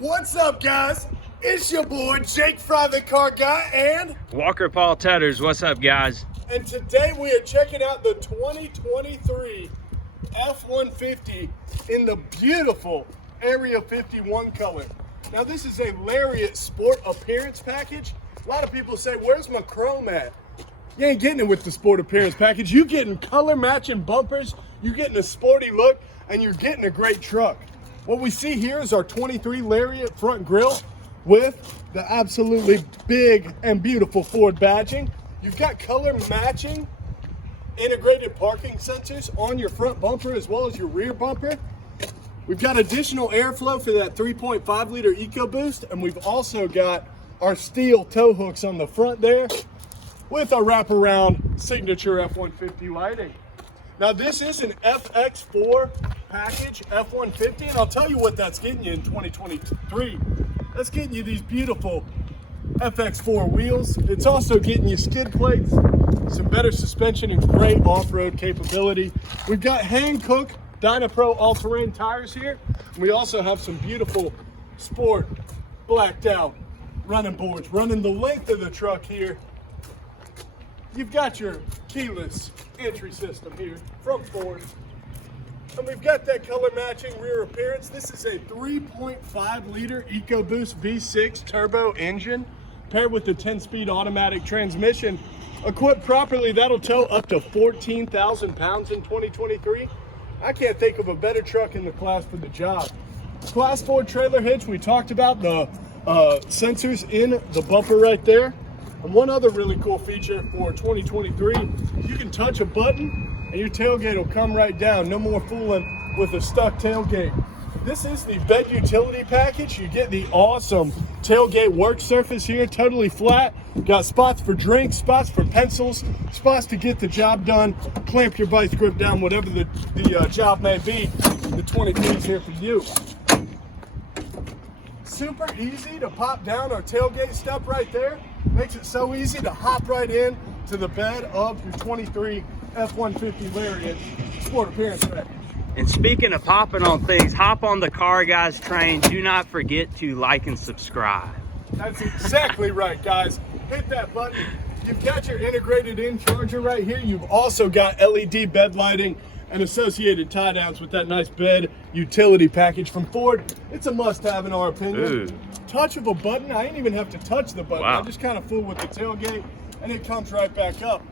What's up, guys? It's your boy Jake Fry, the car guy, and Walker Paul Tutters. What's up, guys? And today we are checking out the 2023 F150 in the beautiful Area 51 color. Now this is a LARIAT Sport Appearance Package. A lot of people say, where's my chrome at? You ain't getting it with the Sport Appearance Package. You getting color matching bumpers, you're getting a sporty look, and you're getting a great truck. What we see here is our 23 LARIAT front grille with the absolutely big and beautiful Ford badging. You've got color matching integrated parking sensors on your front bumper as well as your rear bumper. We've got additional airflow for that 3.5 liter EcoBoost, and we've also got our steel tow hooks on the front there with our wraparound signature F150 lighting. Now this is an FX4 package F150, and I'll tell you what that's getting you in 2023. That's getting you these beautiful FX4 wheels. It's also getting you skid plates, some better suspension, and great off-road capability. We've got Hankook Dynapro all-terrain tires here. We also have some beautiful sport blacked out running boards running the length of the truck here. You've got your keyless entry system here from Ford. And we've got that color matching rear appearance. This is a 3.5 liter EcoBoost V6 turbo engine paired with the 10-speed automatic transmission. Equipped properly, that'll tow up to 14,000 pounds in 2023. I can't think of a better truck in the class for the job. Class 4 trailer hitch, we talked about the sensors in the bumper right there. And one other really cool feature for 2023, you can touch a button and your tailgate will come right down. No more fooling with a stuck tailgate. This is the bed utility package. You get the awesome tailgate work surface here, totally flat. Got spots for drinks, spots for pencils, spots to get the job done, clamp your vice grip down, whatever the job may be. The 23 is here for you. Super easy to pop down our tailgate step right there. Makes it so easy to hop right in to the bed of your 23 F150 LARIAT Sport Appearance Package. And speaking of popping on things, hop on the Car Guys train. Do not forget to like and subscribe. That's exactly right, guys. Hit that button. You've got your integrated in charger right here. You've also got LED bed lighting and associated tie downs with that nice bed utility package from Ford. It's a must-have in our opinion. Ooh. Touch of a button, I ain't even have to touch the button. Wow. I just kind of fool with the tailgate and it comes right back up.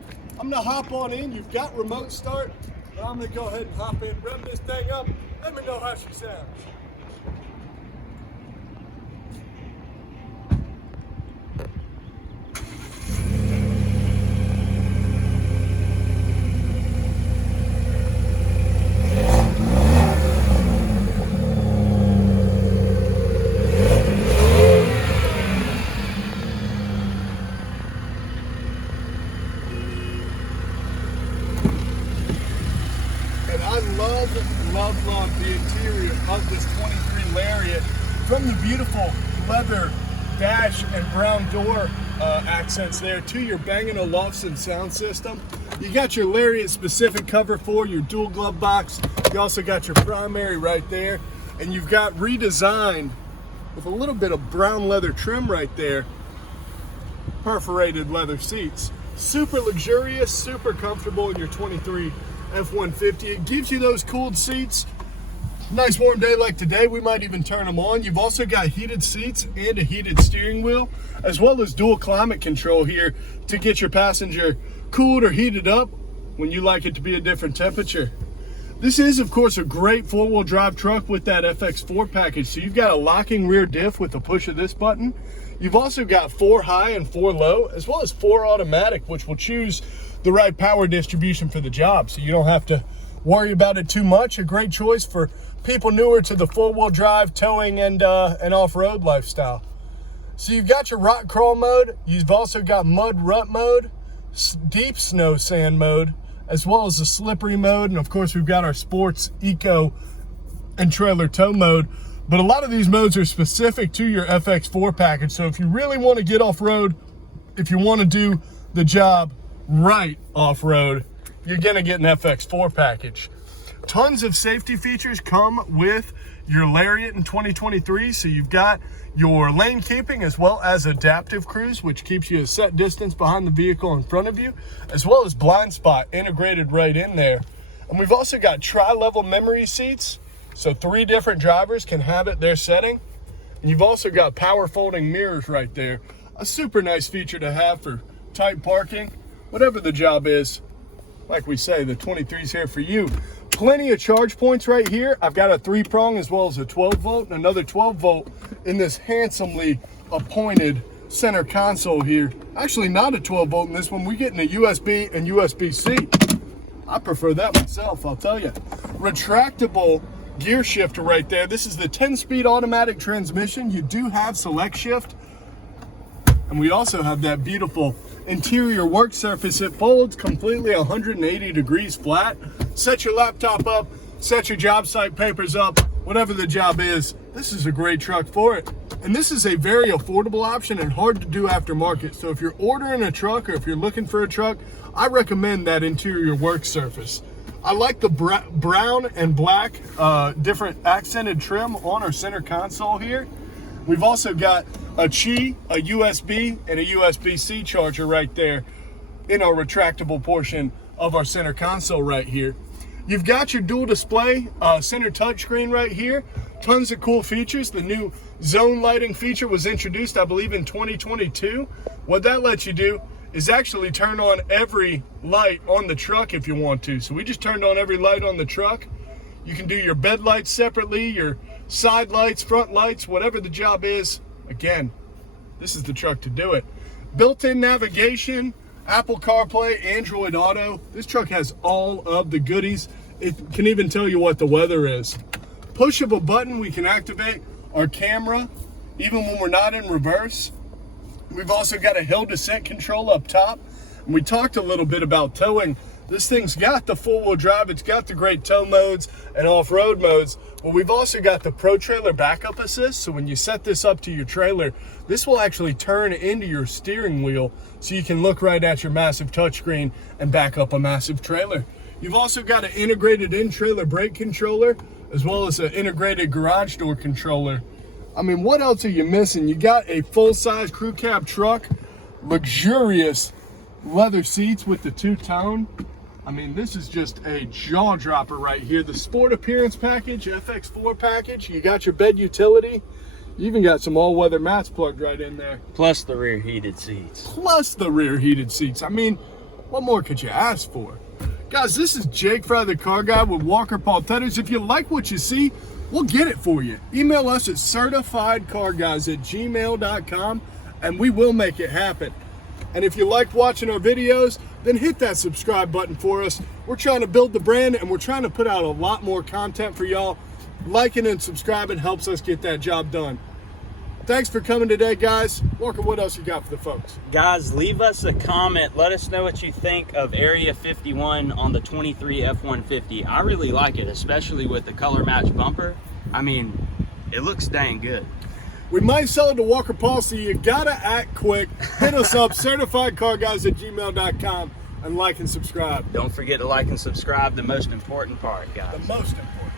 I'm gonna hop on in. You've got remote start, but I'm gonna go ahead and hop in, rev this thing up. Let me know how she sounds. Love the interior of this 23 LARIAT. From the beautiful leather dash and brown door accents there to your Bang & Olufsen sound system. You got your LARIAT specific cover for your dual glove box. You also got your primary right there, and you've got redesigned with a little bit of brown leather trim right there, perforated leather seats. Super luxurious, super comfortable in your 23 F150. It gives you those cooled seats. Nice warm day like today, we might even turn them on. You've also got heated seats and a heated steering wheel, as well as dual climate control here to get your passenger cooled or heated up when you like it to be a different temperature. This is, of course, a great four-wheel drive truck with that FX4 package. So you've got a locking rear diff with the push of this button. You've also got 4 high and 4 low, as well as 4 automatic, which will choose the right power distribution for the job, so you don't have to worry about it too much. A great choice for people newer to the four-wheel drive towing and off-road lifestyle. So you've got your rock crawl mode, you've also got mud rut mode, deep snow sand mode, as well as the slippery mode, and of course we've got our sports, eco, and trailer tow mode. But a lot of these modes are specific to your FX4 package, so if you really want to get off-road, if you want to do the job right off-road, you're gonna get an FX4 package. Tons of safety features come with your LARIAT in 2023. So you've got your lane keeping as well as adaptive cruise, which keeps you a set distance behind the vehicle in front of you, as well as blind spot integrated right in there. And we've also got tri-level memory seats, so 3 different drivers can have it their setting. And you've also got power folding mirrors right there. A super nice feature to have for tight parking, whatever the job is. Like we say, the 23's here for you. Plenty of charge points right here. I've got a 3-prong as well as a 12-volt and another 12-volt in this handsomely appointed center console here. Actually, not a 12-volt in this one. We're getting a USB and USB-C. I prefer that myself, I'll tell you. Retractable gear shifter right there. This is the 10-speed automatic transmission. You do have select shift. And we also have that beautiful interior work surface. It folds completely 180 degrees flat. Set your laptop up, set your job site papers up, whatever the job is. This is a great truck for it. And this is a very affordable option and hard to do aftermarket. So if you're ordering a truck or if you're looking for a truck, I recommend that interior work surface. I like the brown and black different accented trim on our center console here. We've also got a Qi, a USB, and a USB-C charger right there in our retractable portion of our center console right here. You've got your dual display center touchscreen right here. Tons of cool features. The new zone lighting feature was introduced, I believe, in 2022. What that lets you do is actually turn on every light on the truck if you want to. So we just turned on every light on the truck. You can do your bed lights separately, your side lights, front lights, whatever the job is. Again, this is the truck to do it. Built-in navigation, Apple CarPlay, Android Auto. This truck has all of the goodies. It can even tell you what the weather is. Push of a button, we can activate our camera, even when we're not in reverse. We've also got a hill descent control up top. And we talked a little bit about towing. This thing's got the four-wheel drive, it's got the great tow modes and off-road modes, but we've also got the Pro Trailer Backup Assist, so when you set this up to your trailer, this will actually turn into your steering wheel, so you can look right at your massive touchscreen and back up a massive trailer. You've also got an integrated in-trailer brake controller, as well as an integrated garage door controller. I mean, what else are you missing? You got a full-size crew cab truck, luxurious leather seats with the two-tone. I mean, this is just a jaw dropper right here. The Sport Appearance package, FX4 package. You got your bed utility. You even got some all-weather mats plugged right in there. Plus the rear heated seats. Plus the rear heated seats. I mean, what more could you ask for? Guys, this is Jake Fry, the car guy with Walker Paul Tethers. If you like what you see, we'll get it for you. Email us at certifiedcarguys@gmail.com and we will make it happen. And if you like watching our videos, then hit that subscribe button for us. We're trying to build the brand and we're trying to put out a lot more content for y'all. Liking and subscribing helps us get that job done. Thanks for coming today, guys. Walker, what else you got for the folks? Guys, leave us a comment. Let us know what you think of Area 51 on the 23 F150. I really like it, especially with the color match bumper. I mean, it looks dang good. We might sell it to Walker Paul, so you gotta act quick. Hit us up, certifiedcarguys@gmail.com, and like and subscribe. Don't forget to like and subscribe, the most important part, guys. The most important.